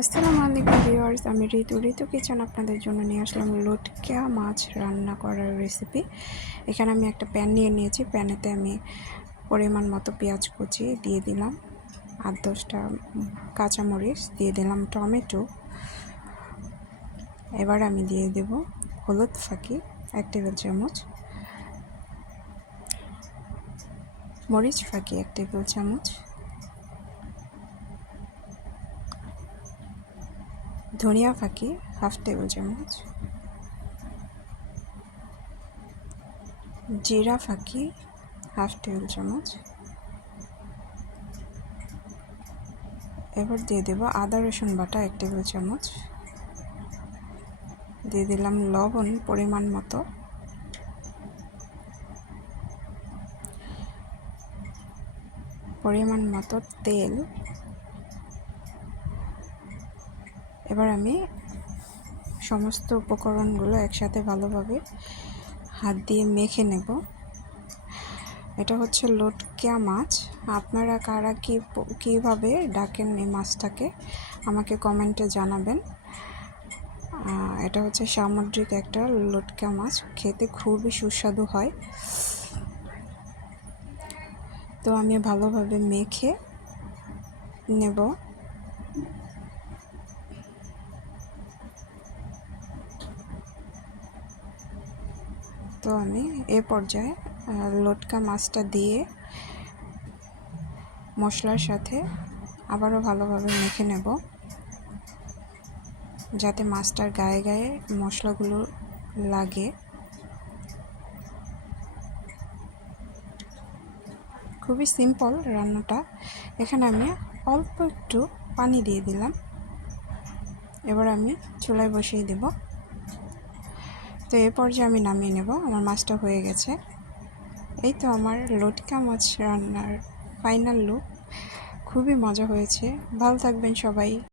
আসসালামু আলাইকুম ভিউয়ার্স, আমি ঋতু কিচেন আপনাদের জন্য নিয়ে আসলাম লটকা মাছ রান্না করার রেসিপি। এখানে আমি একটা প্যান নিয়ে নিয়েছি। প্যানেতে আমি পরিমাণ মতো পেঁয়াজ কুচি দিয়ে দিলাম, 8-10টা কাঁচামরিচ দিয়ে দিলাম, টমেটো। এবার আমি দিয়ে দেব হলুদ ফাঁকি 1 টেবিল চামচ, মরিচ ফাঁকি 1 টেবিল চামচ, ধনিয়া ফাঁকি 1/2 টেবিল চামচ, জিরা ফাঁকি 1/2 টেবিল চামচ। এবার দিয়ে দেব আদা রসুন বাটা 1 টেবিল চামচ, দিয়ে দিলাম লবণ পরিমাণ মতো, তেল। এবার আমি সমস্ত উপকরণগুলো একসাথে ভালোভাবে হাত দিয়ে মেখে নেব। এটা হচ্ছে লটকা মাছ। আপনারা কারা কীভাবে ডাকেন এই মাছটাকে আমাকে কমেন্টে জানাবেন। এটা হচ্ছে সামুদ্রিক একটা লটকা মাছ, খেতে খুবই সুস্বাদু হয়। তো আমি ভালোভাবে মেখে নেব। তো আমি এ পর্যায়ে লটকা মাছটা দিয়ে মশলার সাথে আবারও ভালোভাবে মেখে নেব, যাতে মাছটার গায়ে গায়ে মশলাগুলো লাগে। খুবই সিম্পল রান্নাটা। এখানে আমি অল্প একটু পানি দিয়ে দিলাম। এবার আমি চুলায় বসিয়ে দেব। তো এ পর্যায়ে আমি নামিয়ে নেব। আমার মাছটা হয়ে গেছে। এই তো আমার লটকা মাছ রান্নার ফাইনাল লুক। খুবই মজা হয়েছে। ভালো থাকবেন সবাই।